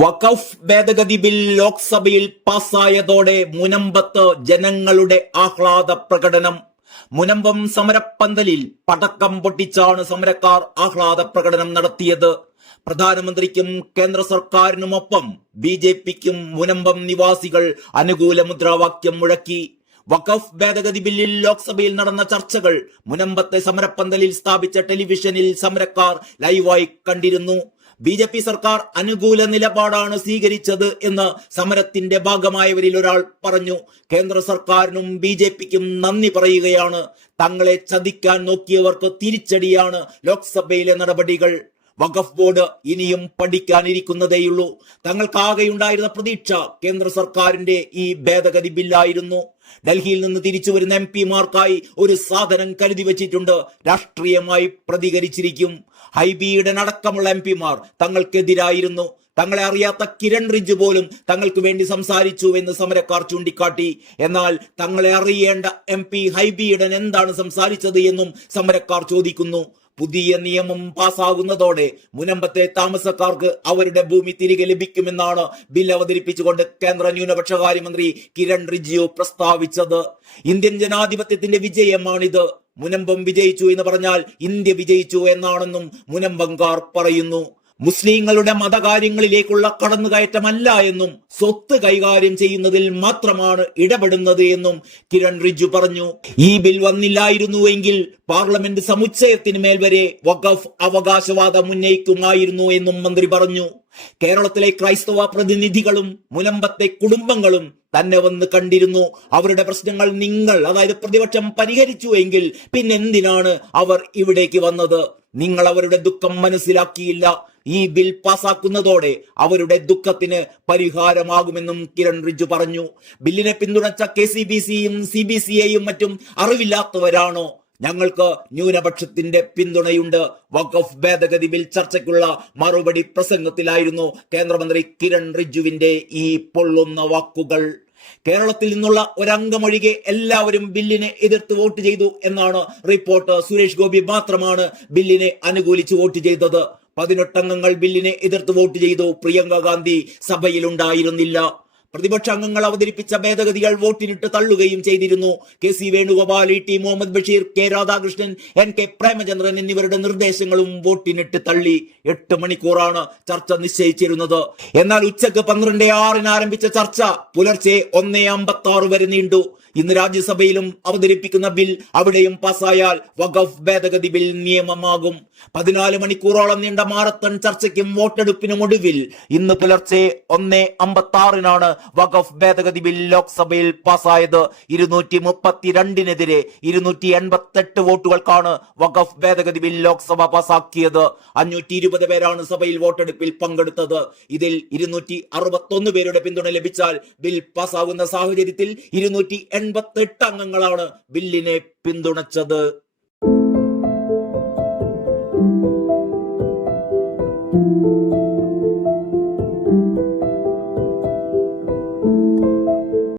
വഖഫ് ഭേദഗതി ബിൽ ലോക്സഭയിൽ പാസ്സായതോടെ മുനമ്പത്ത് ജനങ്ങളുടെ ആഹ്ലാദ പ്രകടനം. മുനമ്പം സമരപ്പന്തലിൽ പടക്കം പൊട്ടിച്ചാണ് സമരക്കാർ ആഹ്ലാദ പ്രകടനം നടത്തിയത്. പ്രധാനമന്ത്രിക്കും കേന്ദ്ര സർക്കാരിനുമൊപ്പം ബിജെപിക്കും മുനമ്പം നിവാസികൾ അനുകൂല മുദ്രാവാക്യം മുഴക്കി. വഖഫ് ഭേദഗതി ബില്ലിൽ ലോക്സഭയിൽ നടന്ന ചർച്ചകൾ മുനമ്പത്തെ സമരപ്പന്തലിൽ സ്ഥാപിച്ച ടെലിവിഷനിൽ സമരക്കാർ ലൈവായി കണ്ടിരുന്നു. ബിജെപി സർക്കാർ അനുകൂല നിലപാടാണ് സ്വീകരിച്ചത് എന്ന് സമരത്തിന്റെ ഭാഗമായവരിൽ ഒരാൾ പറഞ്ഞു. കേന്ദ്ര സർക്കാരിനും ബിജെപിക്കും നന്ദി പറയുകയാണ്. തങ്ങളെ ചതിക്കാൻ നോക്കിയവർക്ക് തിരിച്ചടിയാണ് ലോക്സഭയിലെ നടപടികൾ. വഖഫ് ബോർഡ് ഇനിയും പഠിക്കാനിരിക്കുന്നതേയുള്ളൂ. തങ്ങൾക്കാകെയുണ്ടായിരുന്ന പ്രതീക്ഷ കേന്ദ്ര സർക്കാരിന്റെ ഈ ഭേദഗതി ബില്ലായിരുന്നു. ഡൽഹിയിൽ നിന്ന് തിരിച്ചു വരുന്ന എംപിമാർക്കായി ഒരു സാധനം കരുതി വച്ചിട്ടുണ്ട്. രാഷ്ട്രീയമായി പ്രതികരിച്ചിരിക്കും. ഹൈബിയുടെ അടക്കമുള്ള എംപിമാർ തങ്ങൾക്കെതിരായിരുന്നു. തങ്ങളെ അറിയാത്ത കിരൺ റിജ്ജു പോലും തങ്ങൾക്ക് വേണ്ടി സംസാരിച്ചു എന്ന് സമരക്കാർ ചൂണ്ടിക്കാട്ടി. എന്നാൽ തങ്ങളെ അറിയേണ്ട MP ഹൈബിയുടെ എന്താണ് സംസാരിച്ചത് എന്നും സമരക്കാർ ചോദിക്കുന്നു. പുതിയ നിയമം പാസ്സാകുന്നതോടെ മുനമ്പത്തെ താമസക്കാർക്ക് അവരുടെ ഭൂമി തിരികെ ലഭിക്കുമെന്നാണ് ബിൽ അവതരിപ്പിച്ചുകൊണ്ട് കേന്ദ്ര ന്യൂനപക്ഷകാര്യമന്ത്രി കിരൺ റിജ്ജു പ്രസ്താവിച്ചത്. ഇന്ത്യൻ ജനാധിപത്യത്തിന്റെ വിജയമാണിത്. മുനമ്പം വിജയിച്ചു എന്ന് പറഞ്ഞാൽ ഇന്ത്യ വിജയിച്ചു എന്നാണെന്നും മുനമ്പംകാർ പറയുന്നു. മുസ്ലിങ്ങളുടെ മതകാര്യങ്ങളിലേക്കുള്ള കടന്നുകയറ്റമല്ല എന്നും സ്വത്ത് കൈകാര്യം ചെയ്യുന്നതിൽ മാത്രമാണ് ഇടപെടുന്നത് എന്നും കിരൺ റിജ്ജു പറഞ്ഞു. ഈ ബിൽ വന്നില്ലായിരുന്നുവെങ്കിൽ പാർലമെന്റ് സമുച്ചയത്തിന് മേൽ വരെ വഖഫ് അവകാശവാദം ഉന്നയിക്കുമായിരുന്നു എന്നും മന്ത്രി പറഞ്ഞു. കേരളത്തിലെ ക്രൈസ്തവ പ്രതിനിധികളും മുനമ്പത്തെ കുടുംബങ്ങളും തന്നെ വന്ന് കണ്ടിരുന്നു. അവരുടെ പ്രശ്നങ്ങൾ നിങ്ങൾ, അതായത് പ്രതിപക്ഷം, പരിഹരിച്ചു എങ്കിൽ പിന്നെന്തിനാണ് അവർ ഇവിടേക്ക് വന്നത്? നിങ്ങൾ അവരുടെ ദുഃഖം മനസ്സിലാക്കിയില്ല. ഈ ബിൽ പാസാക്കുന്നതോടെ അവരുടെ ദുഃഖത്തിന് പരിഹാരമാകുമെന്നും കിരൺ റിജ്ജു പറഞ്ഞു. ബില്ലിനെ പിന്തുണച്ച KCBCയും CBCയെയും മറ്റും അറിവില്ലാത്തവരാണോ? ഞങ്ങൾക്ക് ന്യൂനപക്ഷത്തിന്റെ പിന്തുണയുണ്ട്. വഖഫ് ഭേദഗതി ബിൽ ചർച്ചയ്ക്കുള്ള മറുപടി പ്രസംഗത്തിലായിരുന്നു കേന്ദ്രമന്ത്രി കിരൺ റിജ്ജുവിന്റെ ഈ പൊള്ളുന്ന വാക്കുകൾ. കേരളത്തിൽ നിന്നുള്ള ഒരംഗമൊഴികെ എല്ലാവരും ബില്ലിനെ എതിർത്ത് വോട്ട് ചെയ്തു എന്നാണ് റിപ്പോർട്ട്. സുരേഷ് ഗോപി മാത്രമാണ് ബില്ലിനെ അനുകൂലിച്ച് വോട്ട് ചെയ്തത്. 18 അംഗങ്ങൾ ബില്ലിനെ എതിർത്ത് വോട്ട് ചെയ്തു. പ്രിയങ്ക ഗാന്ധി സഭയിലുണ്ടായിരുന്നില്ല. പ്രതിപക്ഷ അംഗങ്ങൾ അവതരിപ്പിച്ച ഭേദഗതികൾ വോട്ടിനിട്ട് തള്ളുകയും ചെയ്തിരുന്നു. KC Venugopal, ET Muhammad Basheer, K Radhakrishnan, NK Premachandran എന്നിവരുടെ നിർദ്ദേശങ്ങളും വോട്ടിനിട്ട് തള്ളി. 8 മണിക്കൂറാണ് ചർച്ച നിശ്ചയിച്ചിരുന്നത്. എന്നാൽ ഉച്ചക്ക് 12:06 ആരംഭിച്ച ചർച്ച പുലർച്ചെ 1:56 വരെ നീണ്ടു. ഇന്ന് രാജ്യസഭയിലും അവതരിപ്പിക്കുന്ന ബിൽ അവിടെയും പാസ്സായാൽ വഖഫ് ഭേദഗതി ബിൽ നിയമമാകും. 14 മണിക്കൂറോളം നീണ്ട മാരത്തൺ ചർച്ചയ്ക്കും വോട്ടെടുപ്പിനും ഒടുവിൽ ഇന്ന് പുലർച്ചെ 1:56 വഖഫ് ഭേദഗതി ബിൽ ലോക്സഭയിൽ പാസ്സായത്. 232-നെതിരെ 288 വോട്ടുകൾക്കാണ് വഖഫ് ഭേദഗതി ബിൽ ലോക്സഭ പാസാക്കിയത്. 520 പേരാണ് സഭയിൽ വോട്ടെടുപ്പിൽ പങ്കെടുത്തത്. ഇതിൽ 261 പേരുടെ പിന്തുണ ലഭിച്ചാൽ ബിൽ പാസ്സാകുന്ന സാഹചര്യത്തിൽ 288 അംഗങ്ങളാണ് ബില്ലിനെ പിന്തുണച്ചത്.